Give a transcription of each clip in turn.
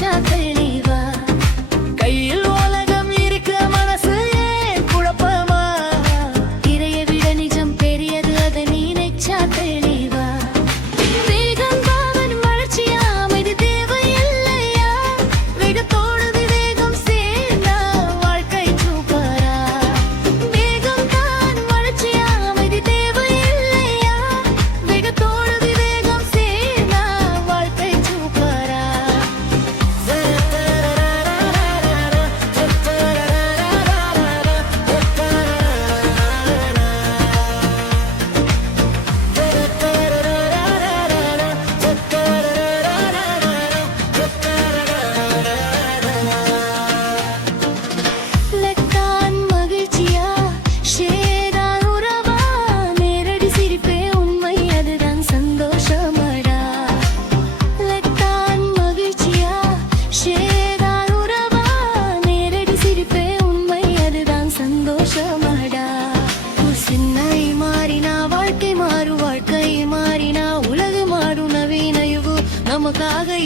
Nothing.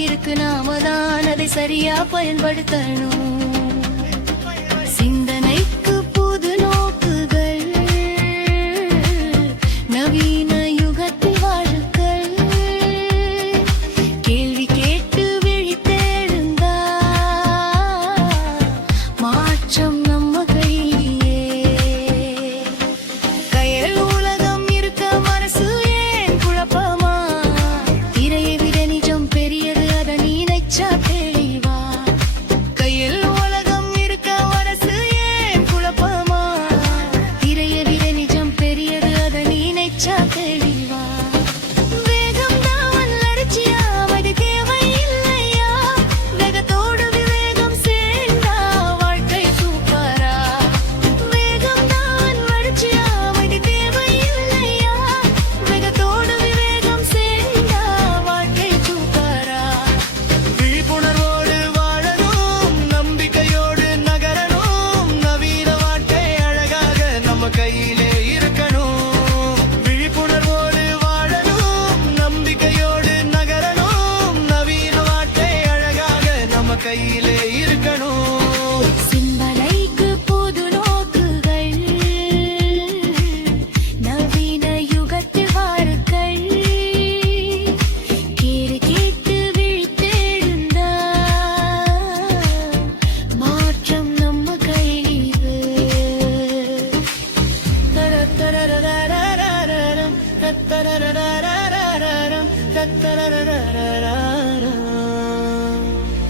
இருக்கு நாம தான் அதை சரியா பயன்படுத்தணும். da da da